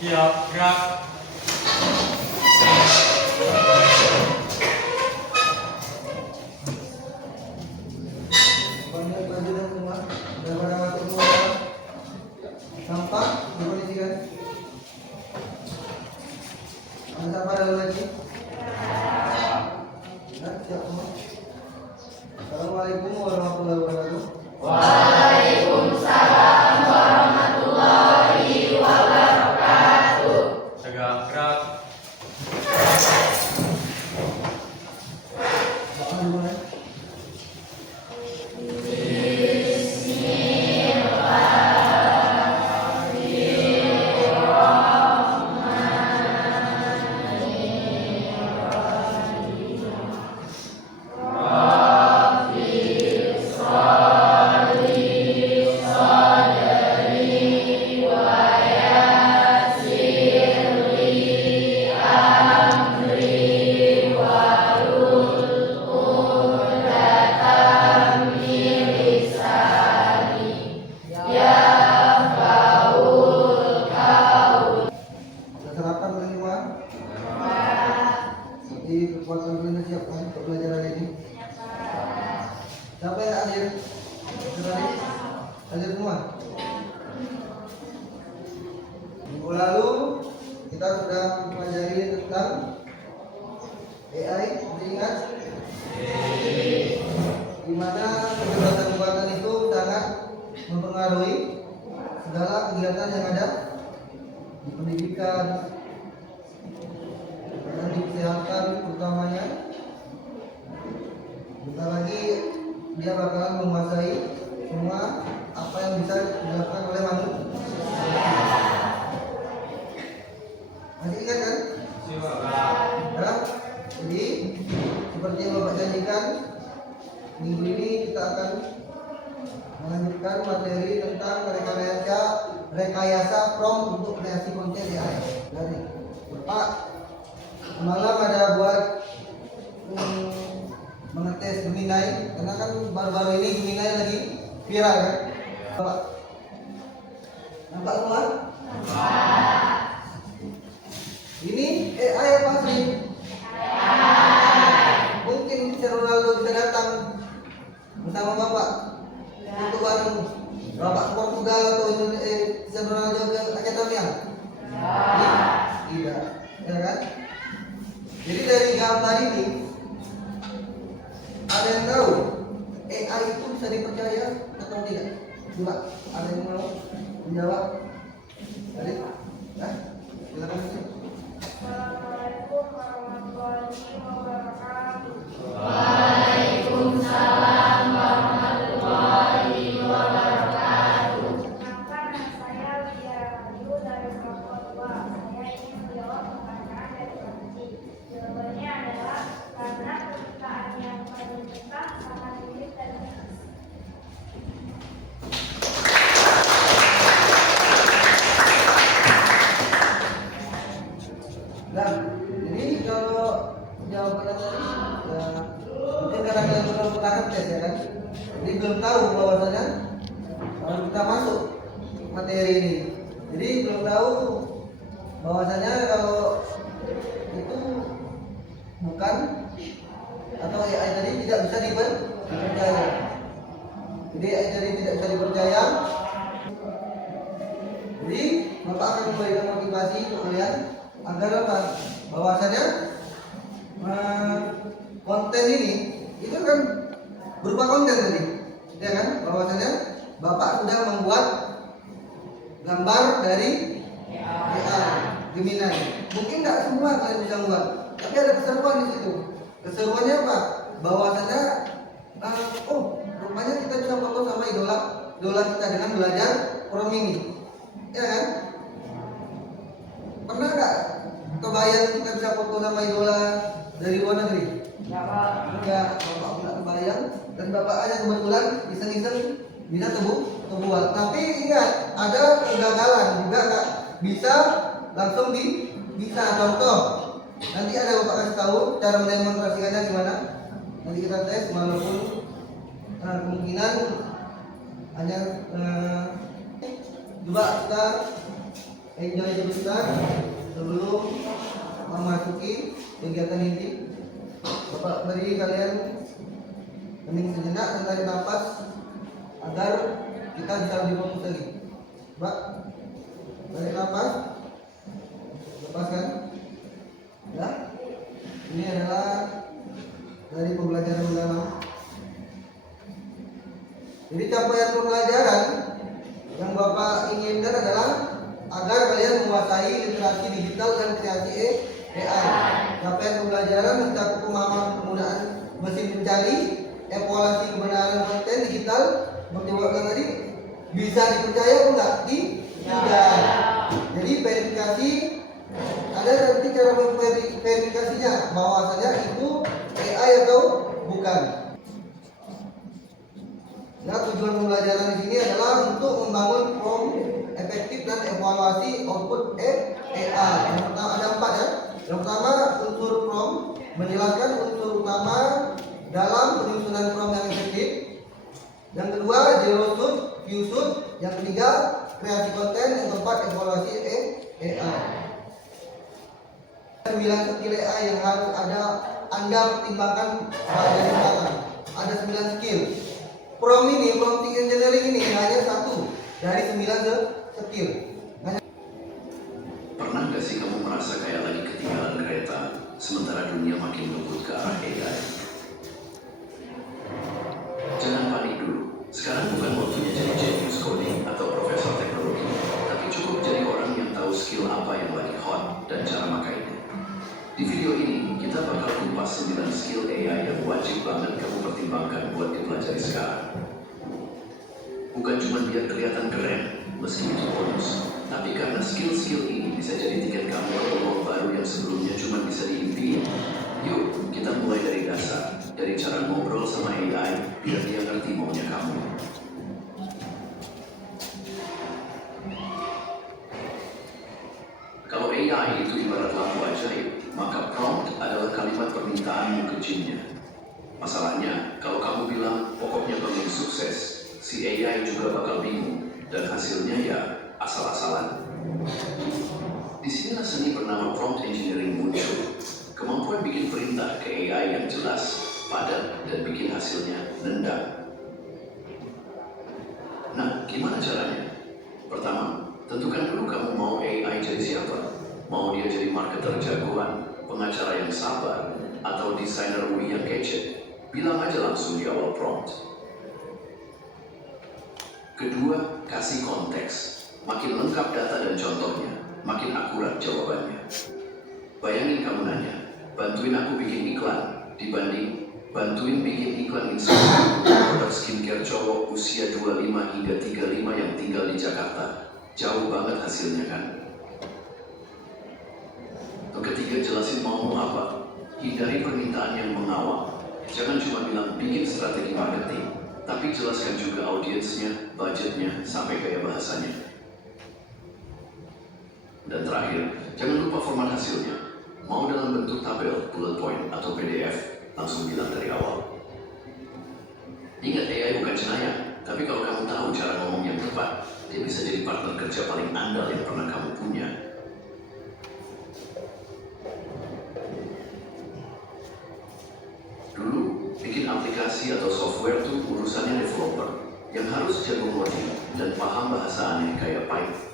Siap, gerak. Banyak pelajaran semua. Sudah pada masuk semua. Sampah dikondisikan. Ada sampah dalam lagi? Ya, siap semua. Assalamualaikum warahmatullahi wabarakatuh. Waalaikumsalam warahmatullahi wabarakatuh. Tegak, gerak. Bapak dimulai. Sudah sarapan semua? Jadi kekuatan kalian siap kan untuk pelajaran ini? Siapa yang hadir? Sudah hadir semua? Minggu lalu kita sudah mempelajari tentang AI, masih ingat? Di mana kecerdasan buatan itu sangat mempengaruhi segala kegiatan yang ada di pendidikan dan di kesehatan utamanya. Bentar lagi dia bakalan menguasai semua apa yang bisa dilakukan oleh manusia. Masih ingat kan? Ya? Jadi seperti yang Bapak janjikan, minggu ini kita akan melanjutkan materi tentang rekayasa prompt untuk kreasi konten AI. Jadi Bapak semalam ada buat mengetes Gemini, karena kan baru-baru ini Gemini lagi viral kan? Bapak nampak semua? Ini AI apa sih? Mungkin Cristiano Ronaldo bisa datang bersama Bapak untuk bareng Bapak ke Portugal atau Cristiano Ronaldo ke Akademia? Tidak, ya kan? Jadi dari gambar ini ada yang tahu AI itu bisa dipercaya atau tidak? Coba ada yang mau menjawab? Tadi, nah, silakan. Assalamualaikum warahmatullahi wabarakatuh. Waalaikumsalam warahmatullahi wabarakatuh. Perkenalkan, nama saya Widya Rahayu dari kelompok 2. Saya ingin menjawab pertanyaan dari Pak Haji. Jawabannya adalah karena penciptaan yang pada kita sangat sulit dan keras. Nah, jadi kalau jawabannya tadi, ya, mungkin karena kalian belum pernah tes ya kan, jadi belum tahu bahwasanya kalau kita masuk materi ini, jadi belum tahu bahwasanya kalau itu bukan atau AI tadi tidak bisa dipercaya. Jadi AI tadi tidak bisa dipercaya. Jadi Bapak akan memberikan motivasi untuk kalian agar apa? Bahwasanya konten ini itu kan berupa konten tadi, ya kan? Bahwasanya Bapak sudah membuat gambar dari AI Gemini. Mungkin nggak semua kalian bisa membuat, tapi ada keseruan di situ. Keseruannya apa? Bahwasanya rupanya kita bisa foto sama idola kita dengan belajar prompt ini, ya kan? Pernah nggak kebayang kita bisa foto sama idola dari luar negeri? Enggak, Bapak nggak kebayang, dan Bapak aja kebetulan iseng-iseng bisa terbuat. Tapi ingat, ada kegagalan juga, nggak bisa langsung bisa. Contoh, nanti ada Bapak kasih tahu cara mendemonstrasikannya gimana. Nanti kita tes, walaupun kemungkinan hanya coba kita enjoy sebentar sebelum memasuki kegiatan inti. Bapak beri kalian hening sejenak dan tarik nafas agar kita bisa lebih fokus lagi. Mbak, tarik nafas, lepaskan. Ya, ini adalah dari pembelajaran mendalam. Jadi capaian pembelajaran yang Bapak inginkan adalah agar kalian menguasai literasi digital dan kreasi AI. Capaian pembelajaran mencakup pemahaman penggunaan mesin pencari, evaluasi kebenaran konten digital, menjawab tadi bisa dipercaya atau enggak? Tidak. Jadi verifikasi ada nanti cara verifikasinya bahwasanya itu AI atau bukan. Ya, tujuan pembelajaran di sini adalah untuk membangun form efektif dan evaluasi output AI. Yang pertama ada 4 ya. Yang pertama unsur prompt, menjelaskan unsur utama dalam penyusunan prompt yang efektif. Yang kedua zero shoot, few shoot. Yang ketiga kreasi konten. Yang keempat evaluasi AI. 9 skill AI yang harus Anda pertimbangkan dari belakang. Ada 9 skill. Prompting engineering ini hanya 1 dari 9 skill. Pernah gak sih kamu merasa kayak lagi ketinggalan kereta sementara dunia makin ngebut ke arah AI? Jangan panik dulu. Sekarang bukan waktunya jadi genius coding atau profesor teknologi, tapi cukup jadi orang yang tahu skill apa yang lagi hot dan cara makainya. Di video ini, kita bakal kupas 9 skill AI yang wajib banget kamu pertimbangkan buat dipelajari sekarang. Bukan cuma biar kelihatan keren, meski itu bonus, tapi karena skill-skill ini bisa jadi tiket kamu ke peluang baru yang sebelumnya cuma bisa diimpiin. Yuk, kita mulai dari dasar, dari cara ngobrol sama AI biar dia ngerti maunya kamu. Kalau AI itu ibarat lampu ajaib, maka prompt adalah kalimat permintaanmu ke jinnya. Masalahnya, kalau kamu bilang pokoknya pengen sukses, si AI juga bakal bingung dan hasilnya ya asal-asalan. Disinilah seni bernama prompt engineering muncul. Kemampuan bikin perintah ke AI yang jelas, padat, dan bikin hasilnya nendang. Nah, gimana caranya? Pertama, tentukan dulu kamu mau AI jadi siapa. Mau dia jadi marketer jagoan, pengacara yang sabar, atau desainer UI yang kece? Bilang aja langsung di awal prompt. Kedua, kasih konteks. Makin lengkap data dan contohnya, makin akurat jawabannya. Bayangin kamu nanya, bantuin aku bikin iklan, dibanding bantuin bikin iklan Instagram produk skincare cowok usia 25 hingga 35 yang tinggal di Jakarta. Jauh banget hasilnya kan? Ketiga, jelasin mau apa. Hindari permintaan yang mengawal. Jangan cuma bilang bikin strategi marketing, tapi jelaskan juga audiensnya, budgetnya, sampai gaya bahasanya. Dan terakhir, jangan lupa format hasilnya. Mau dalam bentuk tabel, bullet point, atau PDF, langsung bilang dari awal. Ingat, AI bukan cenayang, tapi kalau kamu tahu cara ngomong yang tepat, dia bisa jadi partner kerja paling andal yang pernah kamu punya. Dulu, bikin aplikasi atau software tuh urusannya developer yang harus jago coding dan paham bahasa aneh kayak Python.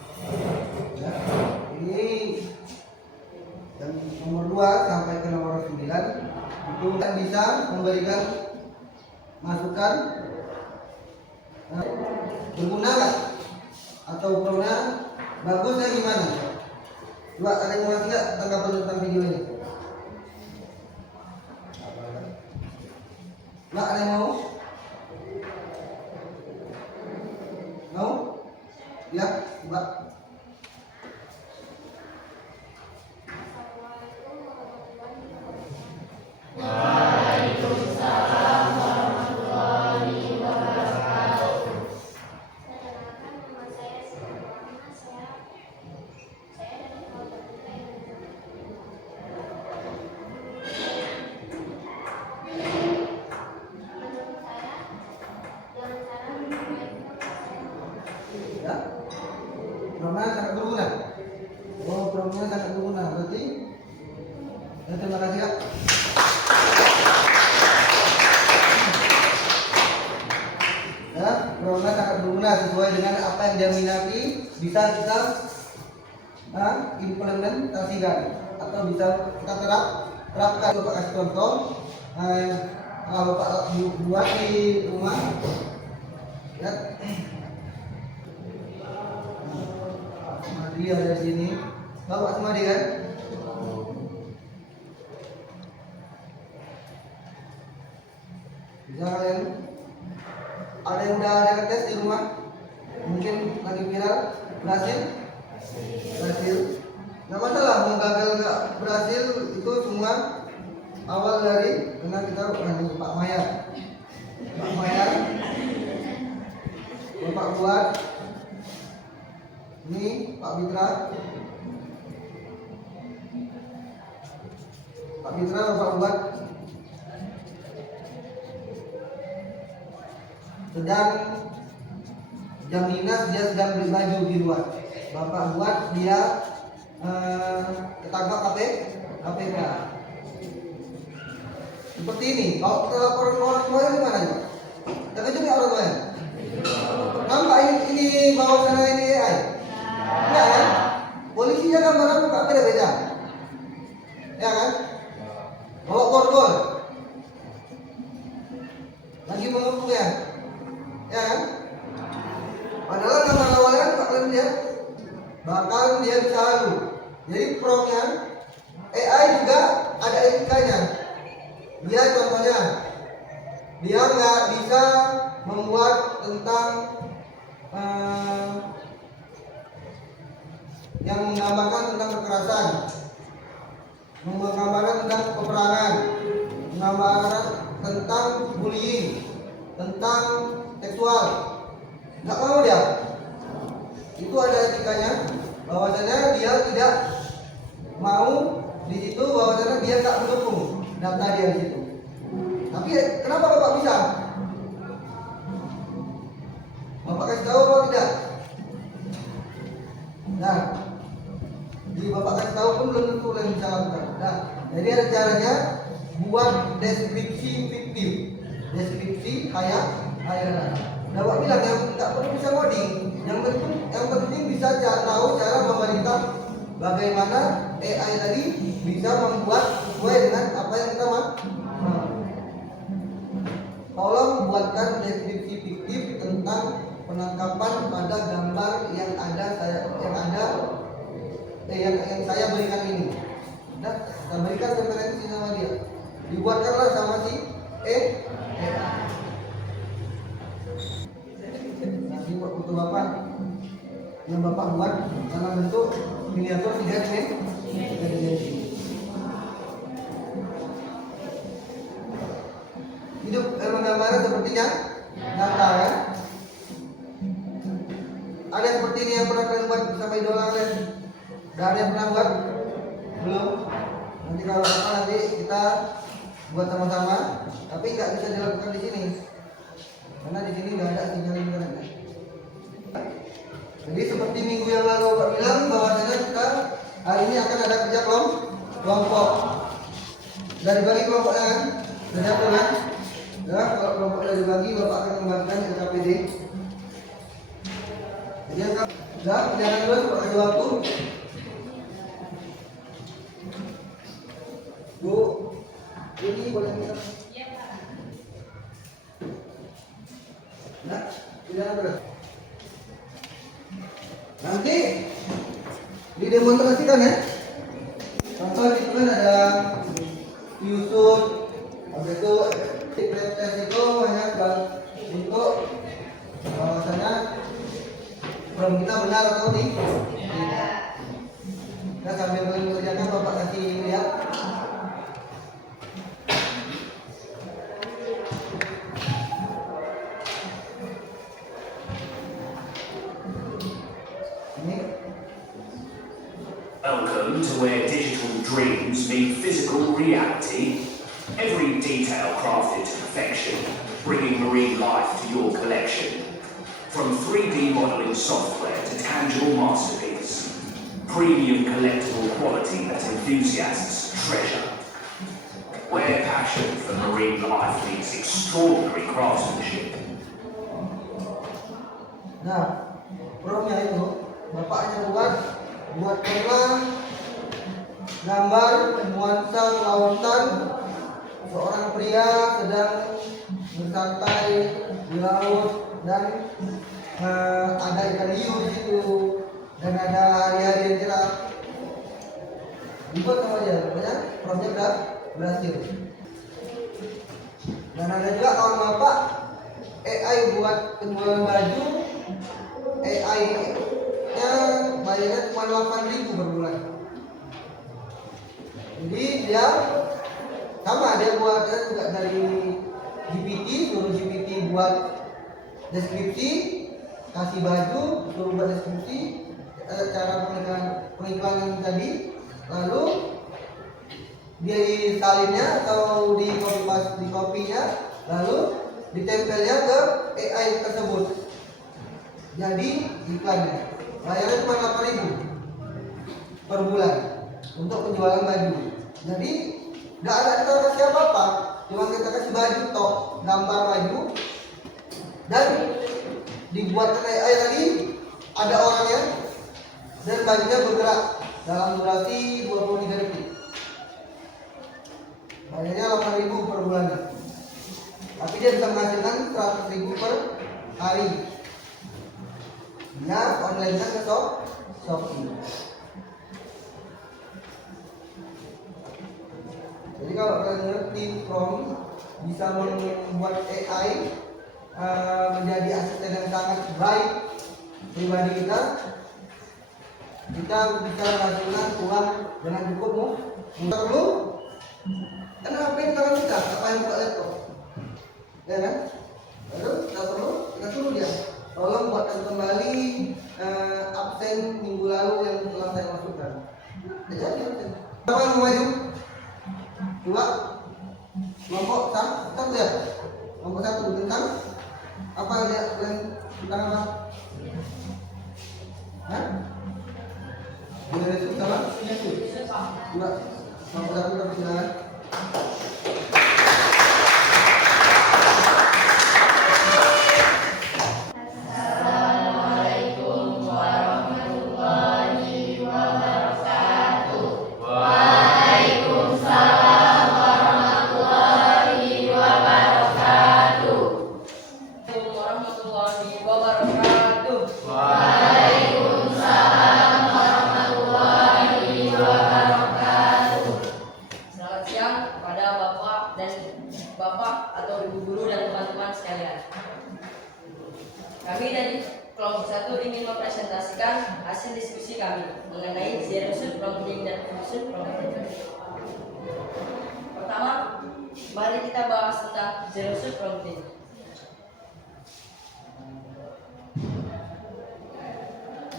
Ya, ini yang nomor 2 sampai ke nomor 9 itu kan bisa memberikan masukan berguna nggak atau ukurnya bagusnya gimana? Coba ada yang mau ngasih nggak tanggapan tentang video ini? Nggak ada yang mau? Mau? Ya, coba. Waalaikumsalam warahmatullahi wabarakatuh. Perkenalkan, nama saya Siti Muhammad. Saya dari Kelompok Tiga Menurut saya, dengan cara memperbaiki Ya. bisa kita implementasikan atau bisa kita terapkan. Bapak kasih contoh, kalau Bapak buat di rumah, ya. Semadi ada di sini, Bapak semadi kan? Bisa kalian? Ada yang udah ada tes di rumah? Mungkin lagi viral, berhasil? Berhasil. Nggak masalah, mau gagal nggak berhasil itu semua awal dari karena kita Pak Maya. Pak Maya, Bapak buat. Ini Pak Mitra. Pak Mitra Bapak buat. Sedang jam dinas dia sedang beli baju di luar. Bapak buat dia ketangkap KPK. Seperti ini. Kalau kita laporan ke orang tua gimana ya? Terkejut nggak orang tua? Nampak ini bawah sana ini AI? Enggak kan? Polisinya gambaran buka beda-beda. Ya kan? Bawa borgol. Lagi mengepung ya? Ya kan? Padahal gambar awalnya kalian lihat bakal dia bisa halu. Jadi promptnya AI juga ada etikanya. Dia contohnya dia nggak bisa membuat tentang yang menggambarkan tentang kekerasan, menggambarkan tentang peperangan, menggambarkan tentang bullying, tentang seksual. Nggak mau dia. Itu ada etikanya, bahwasanya dia tidak mau di situ, bahwasanya dia tak mendukung data dia di situ. Tapi kenapa Bapak bisa? Bapak kasih tahu atau tidak? Nah, jadi Bapak kasih tahu pun belum tentu yang bisa lakukan. Nah, jadi ada caranya buat deskripsi fiktif, deskripsi kayak. Bapak bilang yang tak perlu bisa coding, yang penting bisa tahu cara memerintah bagaimana AI tadi bisa membuat sesuai dengan apa yang kita mau. Tolong buatkan deskripsi fiktif tentang penangkapan pada gambar yang saya berikan ini. Nah, saya berikan referensi sama dia. Dibuatkanlah sama si AI. Nanti foto Bapak yang Bapak buat dalam bentuk miniatur 3 dimensi. Hidup menggambarkan sepertinya nyata ya. Ada seperti ini yang pernah kalian buat bersama idola kalian? Gak ada yang pernah buat? Belum? Nanti kalau apa nanti kita buat sama-sama, tapi nggak bisa dilakukan di sini karena di sini nggak ada sinyal internet. Jadi seperti minggu yang lalu Bapak bilang bahwasanya kita hari ini akan ada kerja kelompok. Dari bagi kelompoknya kan, sudah kan? Ya, kalau kelompok sudah dibagi, Bapak akan membagikan ke KPD. Jadi yang sudah jangan dulu Bapak kasih waktu. Bu, ini boleh minta? Iya Pak. Nah, tidak ada. Nanti didemonstrasikan ya. Contoh itu kan ada Yusuf, habis itu tes itu hanya untuk bahwasanya program kita benar atau tidak. Kita sambil mengerjakan Bapak kasih lihat. Welcome to where digital dreams meet physical reality. Every detail crafted to perfection, bringing marine life to your collection. From 3D modeling software to tangible masterpiece, premium collectible quality that enthusiasts treasure. Where passion for marine life meets extraordinary craftsmanship. Nah, promnya itu bapaknya buat pernah gambar nuansa kelautan seorang pria sedang bersantai di laut dan ada ikan hiu di situ dan ada hari-hari yang cerah. Dibuat sama dia, makanya proyek berhasil. Dan ada juga kawan bapak AI buat penjualan baju. AI nya bayarnya cuma 8.000 per bulan. Jadi dia sama, dia buatnya juga dari GPT, suruh GPT buat deskripsi, kasih baju, suruh buat deskripsi, cara pengiklanan tadi, lalu dia disalinnya atau di kopinya, lalu ditempelnya ke AI tersebut. Jadi iklannya bayarnya cuma 8.000 per bulan untuk penjualan baju. Jadi nggak ada kita kasih apa-apa, cuma kita kasih baju toh, gambar baju, dan dibuat AI tadi ada orangnya dan bajunya bergerak dalam durasi 23 detik. Bayarnya 8.000 per bulan, tapi dia bisa menghasilkan 100.000 per hari. Dia online kan ke Shopee. Jadi kalau kalian ngerti prompt, bisa membuat AI menjadi asisten yang sangat baik pribadi kita bisa menghasilkan uang dengan cukup perlu kan HP di tangan kita, ngapain buka laptop, ya kan? Lalu kita suruh dia tolong buatkan kembali absen minggu lalu yang telah saya masukkan. Jadi apa yang mau maju? Coba kelompok satu ya, kelompok satu tentang apa dia tentang apa? Hah? Boleh itu sama? Coba kelompok satu kita silakan. Kami dari kelompok 1 ingin mempresentasikan hasil diskusi kami mengenai zero shoot prompting dan full shoot prompting. Pertama, mari kita bahas tentang zero shoot prompting.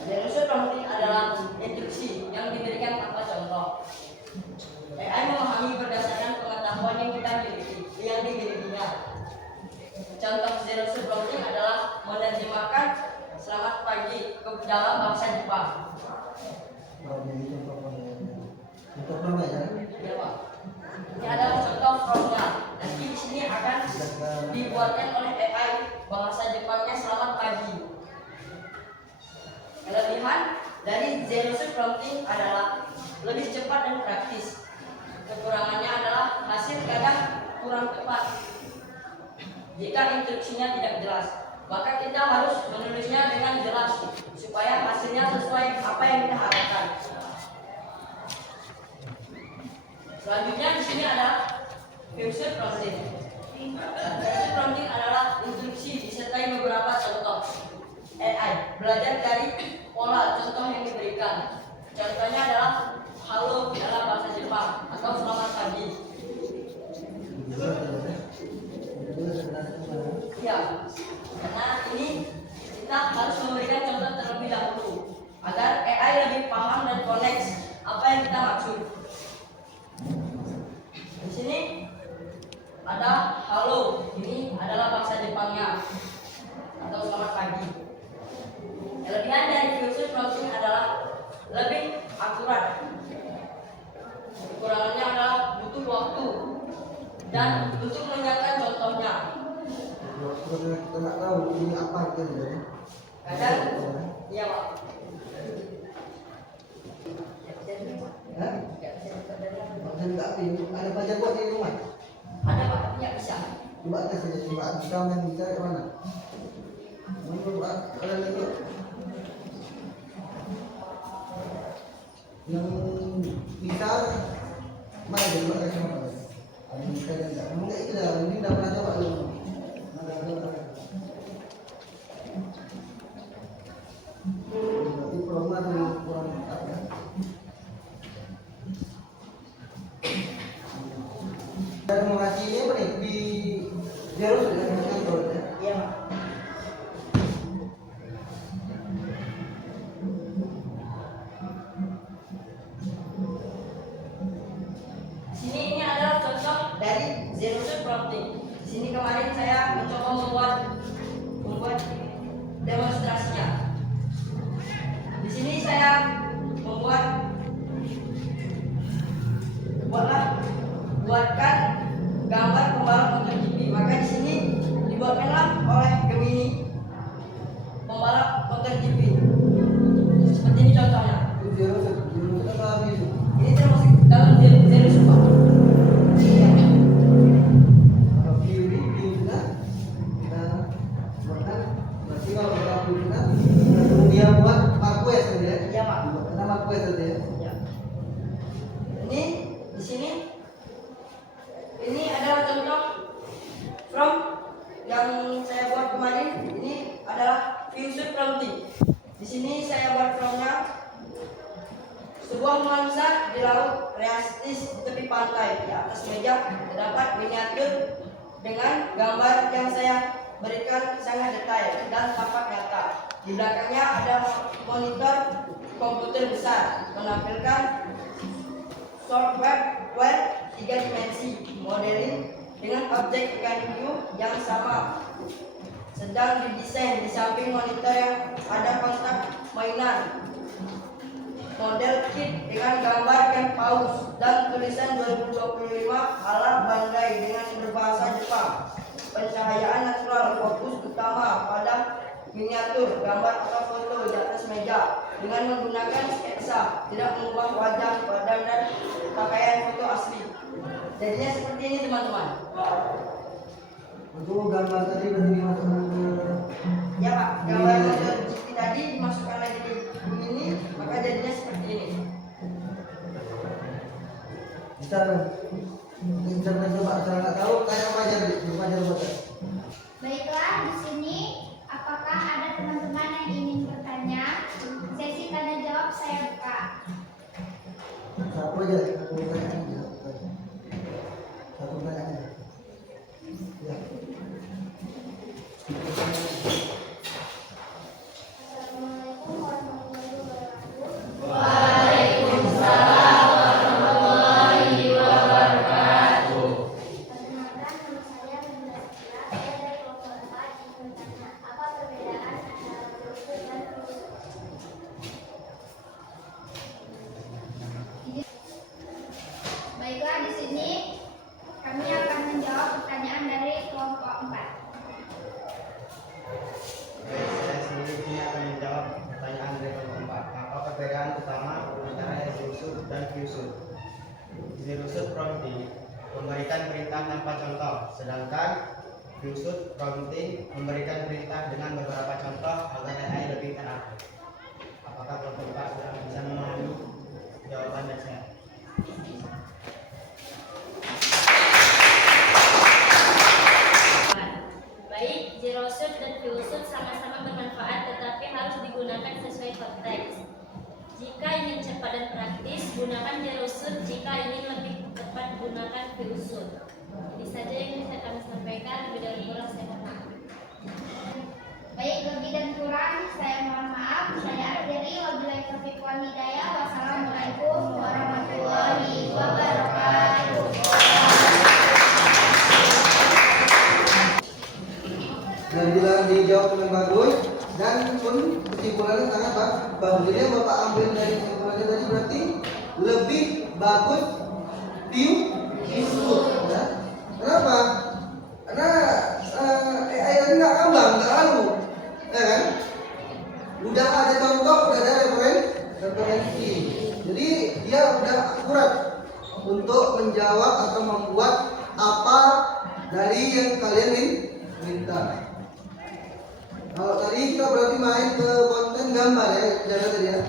Zero shoot prompting adalah instruksi yang diberikan tanpa contoh. AI memahami berdasarkan pengetahuan yang dimilikinya. Contoh zero shoot prompting adalah menerjemahkan selamat pagi ke dalam bahasa Jepang. Untuk namanya. Ya, Pak. Ini adalah contoh promptnya. Nanti di sini akan dibuatkan oleh AI bahasa Jepangnya selamat pagi. Kelebihan dari zero shoot prompting adalah lebih cepat dan praktis. Kekurangannya adalah hasil kadang kurang tepat. Jika instruksinya tidak jelas, maka kita harus menulisnya dengan jelas supaya hasilnya sesuai apa yang kita harapkan. Selanjutnya di sini ada full prompting. Full prompting adalah instruksi disertai beberapa contoh. AI belajar dari pola contoh yang diberikan. Contohnya adalah halo dalam bahasa Jepang atau selamat pagi. Ya, karena ini kita harus memberikan contoh terlebih dahulu agar AI lebih paham dan connect apa yang kita maksud. Di sini ada halo, ini adalah bahasa Jepangnya atau selamat pagi. Kelebihan dari full prompting adalah lebih akurat. Kekurangannya adalah butuh waktu dan untuk menyiapkan contohnya. Kita nggak tahu ini apa gitu ya. Kadang Iya Pak. Hah? Nggak bisa diperdalam. Dan nggak ada belajar buat di rumah. Ada Pak, tapi nggak bisa. Coba tes saja, coba kita yang bisa ke mana? Coba ada lagi yang bisa mana dia coba kasih apa? Ada yang bisa dan enggak. Memang itu dah, ini dah pernah coba belum? Berarti program kurang apa? Dan mengaji ini apa nih? Di jalur dengan kantor ya? Iya Pak. Sini ini adalah contoh dari zero shoot prompting. Di sini kemarin saya mencoba membuat demonstrasinya. Di sini saya buatkan gambar pembalap MotoGP. Maka di sini dibuatkanlah oleh Gemini pembalap MotoGP. Seperti ini contohnya. Itu jalur apa itu? Ini termasuk dalam zero shoot Pak. Iya. Kalau view kita buatkan berarti kalau kita view kita dia buat marquez saja ya? Iya Pak. Kita marquez saja ya? Ya. Ini di sini ini adalah contoh from yang saya buat kemarin. Ini adalah view shoot prompting. Di sini saya buat fromnya sebuah nuansa di laut realistis di tepi pantai. Di atas meja terdapat miniatur dengan gambar yang saya berikan sangat detail dan tampak nyata. Di belakangnya ada monitor komputer besar menampilkan software 3 dimensi modeling dengan objek mechanic view yang sama sedang didesain. Di samping monitor yang ada kontak mainan model kit dengan gambar Ken Paus dan tulisan 2025 ala Bandai dengan berbahasa Jepang. Pencahayaan natural, fokus utama pada miniatur, gambar atau foto di atas meja dengan menggunakan sketsa, tidak mengubah wajah, badan dan pakaian foto asli. Jadinya seperti ini teman-teman. Untuk gambar tadi berarti dimasukkan ke Ya Pak, gambar MotoGP tadi dimasukkan lagi di ini, maka jadinya seperti ini. bisa coba asal nggak tahu kayak wajar buat. Baiklah, di sini apakah ada teman-teman yang ingin bertanya? Sesi tanya jawab saya buka. Satu aja, satu pertanyaan aja. Satu pertanyaan aja. Ya. Assalamualaikum warahmatullahi wabarakatuh. Perkenalkan, nama saya Bunda Sila. Saya dari kelompok 4 ingin bertanya, apa perbedaan antara filsuf dan filsuf? Baiklah, di sini kami akan menjawab pertanyaan dari kelompok 4. Saya sendiri akan menjawab pertanyaan dari kelompok 4. Apa perbedaan utama antara zero shoot dan view shoot? Zero shoot prompting memberikan perintah tanpa contoh, sedangkan view shoot prompting memberikan perintah dengan beberapa contoh agar AI lebih teraktif. Apakah kelompok 4 sudah bisa memahami jawaban dari saya? Baik, zero shoot dan full shoot sama-sama bermanfaat tetapi harus digunakan sesuai konteks. Jika ingin cepat dan praktis, gunakan zero shoot. Jika ingin lebih tepat, gunakan full shoot. Ini saja yang bisa kami sampaikan. Lebih dan kurang saya mohon maaf. Baik, lebih dan kurang saya mohon maaf. Saya akhiri. Wabillahi taufiq wal hidayah. Wassalamualaikum warahmatullahi wabarakatuh. Dan bila dijawab dengan bagus dan pun kesimpulannya sangat bagus. Jadi yang Bapak ambil dari kesimpulannya tadi berarti lebih bagus view ya. Kenapa? Karena AI tadi nggak ngambang, nggak lalu, ya kan? Udah ada ini. Jadi dia udah akurat untuk menjawab atau membuat apa dari yang kalian minta. Kalau tadi kita berarti main ke konten gambar ya, jaga tadi ya.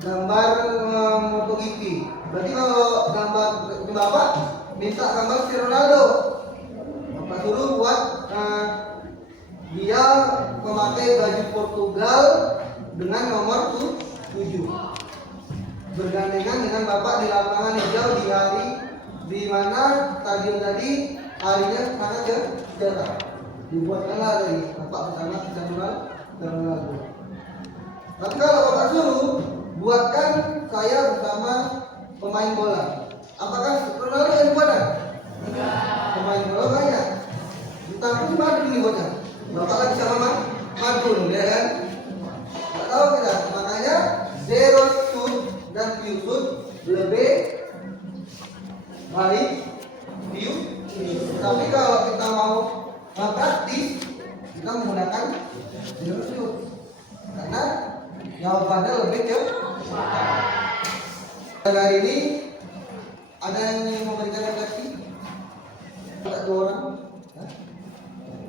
Gambar MotoGP. Berarti kalau gambar Bapak minta gambar si Ronaldo, Bapak suruh buat dia memakai baju Portugal dengan nomor 7 bergandengan dengan Bapak di lapangan hijau di hari di mana stadion tadi harinya sangat cerah. Dibuatkanlah dari Bapak bersama Cristiano dan Ronaldo. Tapi kalau Bapak suruh buatkan saya bersama pemain bola, apakah Ronaldo yang buatkan? Pemain bola banyak. Tapi Madun nih buatnya. Bapak lagi sama Madun, ya kan? Nggak tahu kita. Makanya zero shoot dan few shoot lebih baik view. Tapi kalau kita mau praktis, kita menggunakan zero shoot karena jawabannya lebih cepat. Hari ini ada yang memberikan refleksi? Ada 2 orang.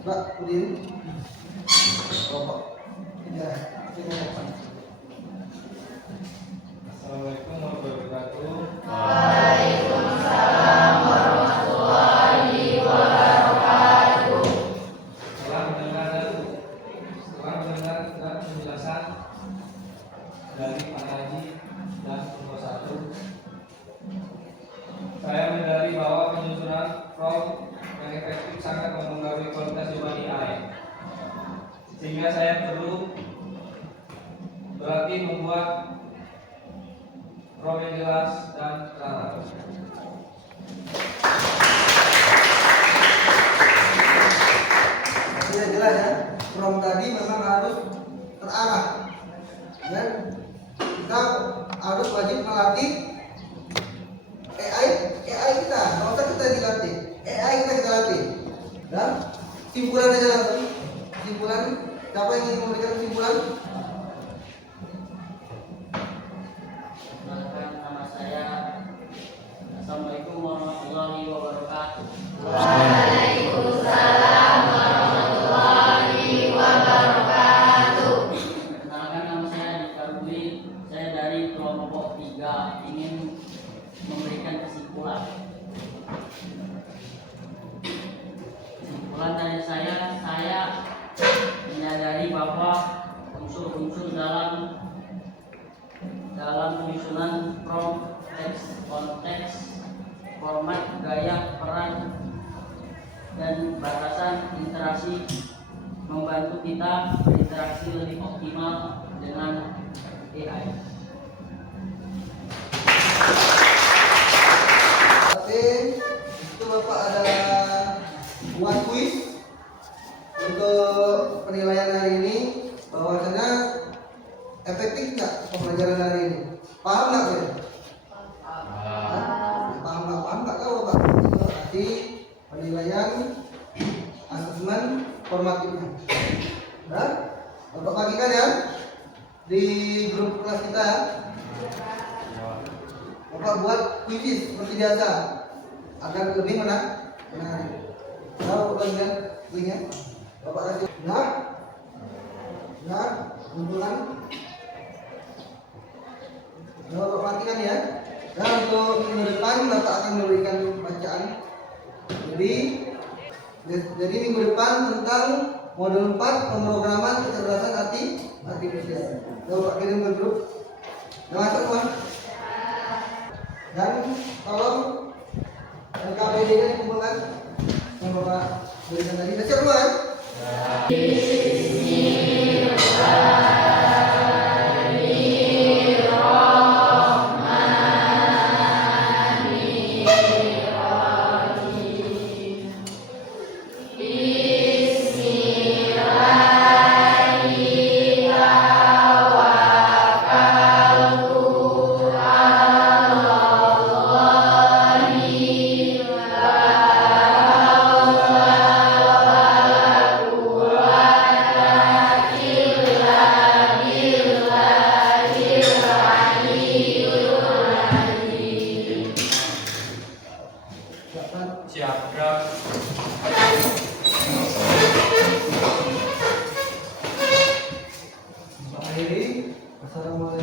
Mbak, berdiri. Bapak. Ya, kita depan. Assalamualaikum warahmatullahi wabarakatuh. Waalaikumsalam warahmatullahi wabarakatuh. Setelah mendengar penjelasan dari Pak Haji dan nomor 1, saya menyadari bahwa penyusunan prompt yang efektif sangat mempengaruhi kualitas jawaban AI. Sehingga saya perlu berarti membuat prompt yang jelas dan terarah. Sudah jelas ya, prompt tadi memang harus terarah. Dan kita harus wajib melatih AI kita, nggak usah kita dilatih. AI kita latih. Dan simpulan aja langsung. Simpulan, siapa yang ingin memberikan simpulan? Perkenalkan, nama saya. Assalamualaikum warahmatullahi wabarakatuh. Waalaikumsalam warahmatullahi wabarakatuh. Perkenalkan, nama saya Dika Rudi. Saya dari kelompok 3 ingin memberikan kesimpulan. Kesimpulan dari saya menyadari bahwa unsur-unsur dalam penyusunan prompt, teks, konteks, format, gaya, peran, dan batasan interaksi membantu kita berinteraksi lebih optimal dengan AI. Oke, itu Bapak ada buat kuis untuk penilaian hari ini. Bahwasanya efektif nggak pembelajaran hari ini? Paham nggak ya? Paham nggak tahu Bapak? Nanti penilaian asesmen formatifnya. Nah, Bapak bagikan ya di grup kelas kita. Bapak buat kuis seperti biasa agar lebih menarik. Tahu bagian kuisnya? Bapak kasih. Nah, kumpulan. Bapak perhatikan ya. Dan untuk minggu depan Bapak akan memberikan bacaan. Jadi minggu depan tentang modul 4 pemrograman kecerdasan artifisial. Bapak kirim ke grup. Jangan semua. Dan tolong LKPD-nya dikumpulkan yang Bapak berikan tadi. Siap semua kan? Bismillahirrahmanirrahim. Siapkan. Siap, gerak. Akhiri. Assalamualaikum.